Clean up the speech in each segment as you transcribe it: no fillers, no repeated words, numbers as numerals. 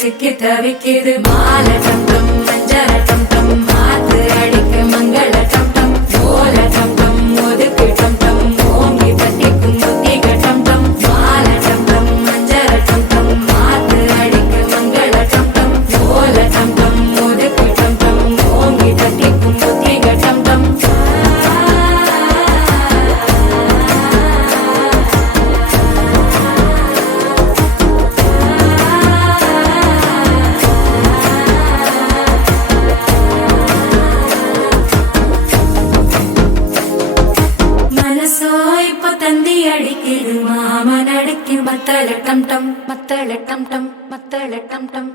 சிக்கி தவிக்குது மால டம் டம் மஞ்சள டம் டம் மாத்து அடிக்கு மங்கள டம் டம் ஓல டம் டம் ஒதுக்கு டம் டம் ஓங்கி தட்டிக்கும் முத்திக டம் டம் மால டம் டம் மஞ்சள டம் டம் மாத்து அடிக்கு மங்கள டம் டம் ஓல டம் டம் ஒதுக்கு டம் டம் ஓங்கி தட்டிக்கும் முத்திக டம் டம் அடிக்குது மாமன் அடிக்கு மத்தள டம் டம் மத்தள டம் டம் மத்தள டம் டம்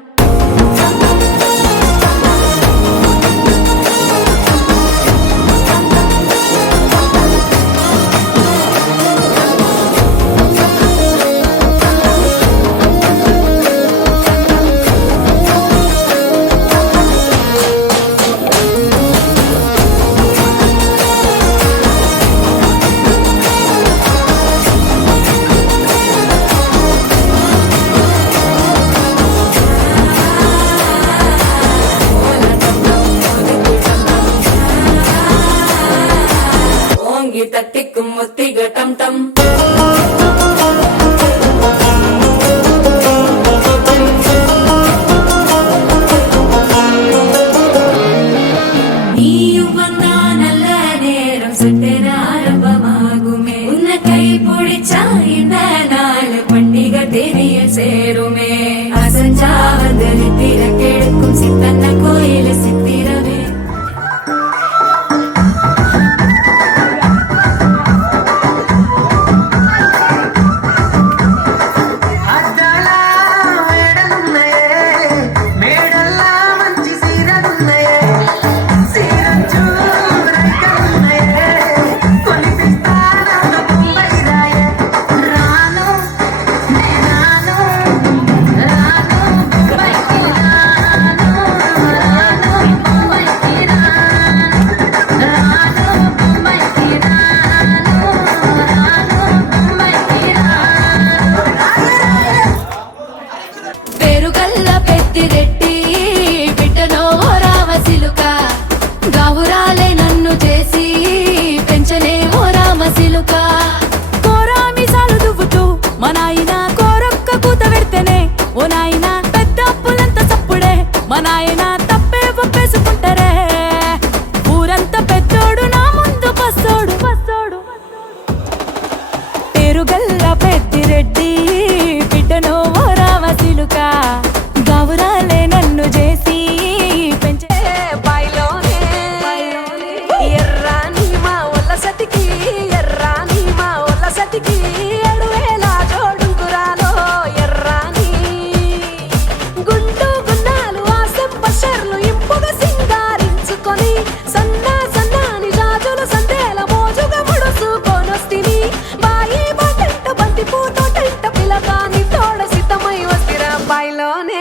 தட்டிக்கும் முத்திக டம் டம் நீயும் வந்தா நல்ல நேரம் சட்டென ஆரம்பமாகுமே உன்னை கை பிடிச்சா இந்த நாள் பண்டிகை தெரிய சேருமே அசஞ்சா வந்து நித்திர கெடுக்கும் சித்தன்ன கோயில சித்திரமே గౌరాలే నన్ను చేసి పెంచనే ఓ రామసిలుక కోరామిసాలు దువ్వుతూ మా నాయన కోరొక్క కూత పెడితేనే ఓ నాయన పెద్ద అప్పులంత చప్పుడే మా నాయన తప్పే ఒప్పేసుకుంటారే ఊరంతా పెద్దోడు నా ముందు పස්සోడు పස්සోడు పేరుగల్ల పెద్దిరెడ్డి బిడ్డనో ఓ రామసిలుక గౌరాలే నన్ను చేసి పెంచే bailone